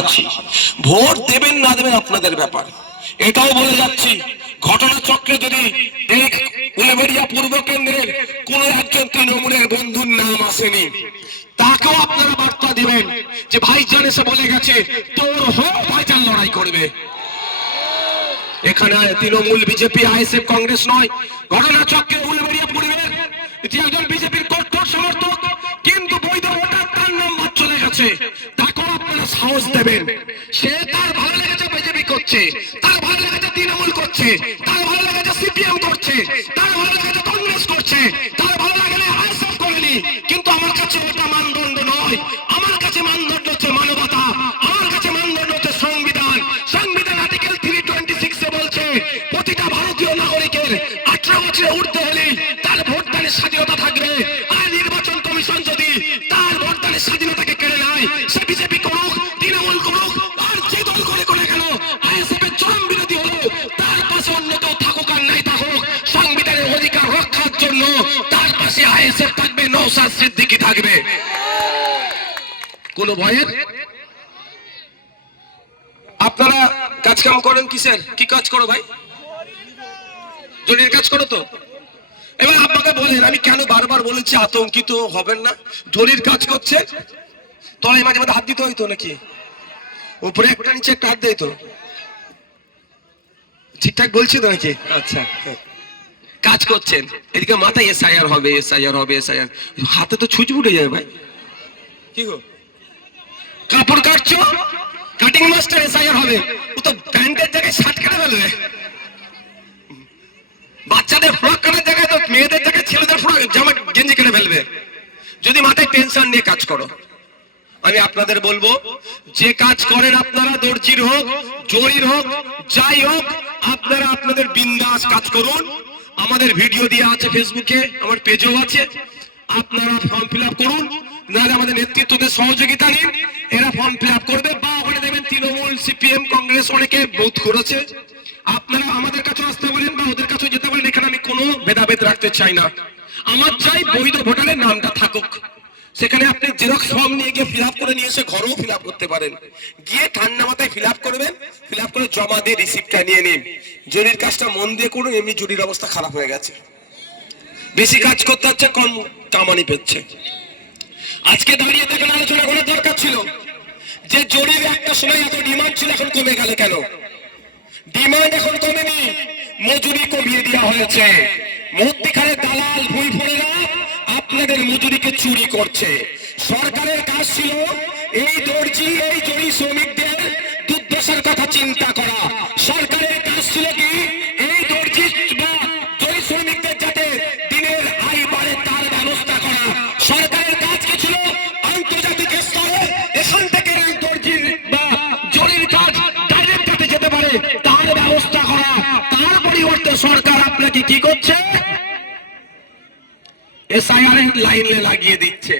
আছি। ভোট দেবেন না দেবেন আপনাদের ব্যাপার। এটাও বলে যাচ্ছি ঘটনা চক্রে যদি পূর্ব কেন্দ্রের কোন একজন তৃণমূলের বন্ধুর নাম আসেনি, তাকেও আপনারা বার্তা দিবেন যে এসে বলে গেছে, তোর হোক ভাইজান লড়াই করবে। এখানে তৃণমূল, বিজেপি, আইএসএফ, কংগ্রেস নয়। ঘটনা চক্রে উলেবেড়িয়া পূর্বের একজন বিজেপির কট্টর সমর্থক, কিন্তু বৈধ ভোটার তার নম্বর চলে গেছে। সাহস দেবেন। সে তার ভালো লেগেছে বিজেপি করছে। তার ভালো লেগেছে তৃণমূল করছে। তার ভালো লেগেছে সিপিএম করছে। তার ভালো লেগেছে কংগ্রেস করছে। তার ভালো লাগলে আইএসএফ করেনি। কিন্তু আমার কাছে ওটা মানদণ্ড নয়। আমার কাছে মানদণ্ড হচ্ছে মানবতা। আমার কাছে মানদণ্ড হচ্ছে সংবিধান। সংবিধান আর্টিকেল থ্রি টোয়েন্টি সিক্সে বলছে, প্রতিটা ভারতীয় নাগরিকের আঠারো বছরে উঠতে হলে তার ভোটদানের স্বাধীনতা থাকবে। আর নির্বাচন কমিশন যদি তার ভোটদানের স্বাধীনতাকে কেড়ে নেয়, সে বিজেপি নৌসাদ সিদ্দিকি থাকবে। কোন ভয়ের আপনারা কাজ কাম করেন কিসের? কি কাজ করো ভাই? জরির কাজ করো তো। এবার আপনাকে বলেন, আমি কেন বারবার বলেছি আতঙ্কিত হবেন না? জরির কাজ করছে। তলায় মাঝে মাঝে হাত দিতে হইতো নাকি? উপরে একটা, নিচে একটা হাত দেয় তো। ঠিকঠাক বলছি তো নাকি? আচ্ছা। কাজ করছেন। এদিকে মাথায় এসআইআর হবে এসআইআর হবে এসআইআর হাতে তো ছুঁচ উঠে যাবে ভাই। কি গো? কাপড় কাটছো? কাটিং মাস্টার এসআইআর হবে। ও তো প্যান্টের জায়গায় শার্ট কেটে ফেলবে। বাচ্চাদের ফ্রক কাটার জায়গায় তো মেয়েদের জায়গায় ছেলেদের ফ্রক জামা গেঞ্জি কেটে ফেলবে। যদি মাথায় টেনশন নিয়ে কাজ করো। আমি আপনাদের বলব যে কাজ করেন আপনারা দর্জির হোক জরির হোক যাই হোক আপনারা আপনাদের বিন্দাস কাজ করুন। আমাদের ভিডিও দেওয়া আছে ফেসবুকে, আমার পেজও আছে। আপনারা ফর্ম ফিল করুন, নাহলে আমাদের নেতৃত্বদের সহযোগিতা নিন। এরা ফর্ম ফিল করবে। বা ওখানে দেখবেন তৃণমূল, সিপিএম, কংগ্রেস অনেকে বোধ করেছে। আপনারা আমাদের কাছে আসতে বলেন বা ওদের কাছে যেতে বলেন এখানে আমি কোনো ভেদাভেদ রাখতে চাই না। আমার চাই বৈধ ভোটারের নামটা থাকুক। সেখানে আপনি জেরক্স ফর্ম নিয়ে গিয়ে ফিল করে নিয়ে এসে ঘরেও ফিল করতে পারেন। গিয়ে ঠান্ডা মাথায় ফিল করবেন ফিল করে জমা দিয়ে রিসিপ্টটা নিয়ে নিন। জরির কাজটা মন দিয়ে করুন, এমনি জরির অবস্থা খারাপ হয়ে গেছে। বেশি কাজ করতে হচ্ছে, কম কামানি পেচ্ছে। আজকে দাঁড়িয়ে দেখেন আলোচনা করার দরকার ছিল যে জরির একটা সময় এত ডিমান্ড ছিল, এখন কমে গেল কেন? ডিমান্ড এখন কমেনি। মজুরি কমিয়ে দেওয়া হয়েছে। মধ্যিখানে দালাল ভুল ফোরেরা মজুরিকে চুরি করছে। সরকারের কাজ ছিল এই দর্জি, এই জড়ি শ্রমিকদের দুর্দশার কথা চিন্তা করা। সরকারের কাজ ছিল কি? এখান থেকে এই দর্জির বা জরির কাজ যেতে পারে, তার ব্যবস্থা করা। তার পরিবর্তে সরকার আপনাকে কি করছে? এসআইআর লাইনে লাগিয়ে দিচ্ছে।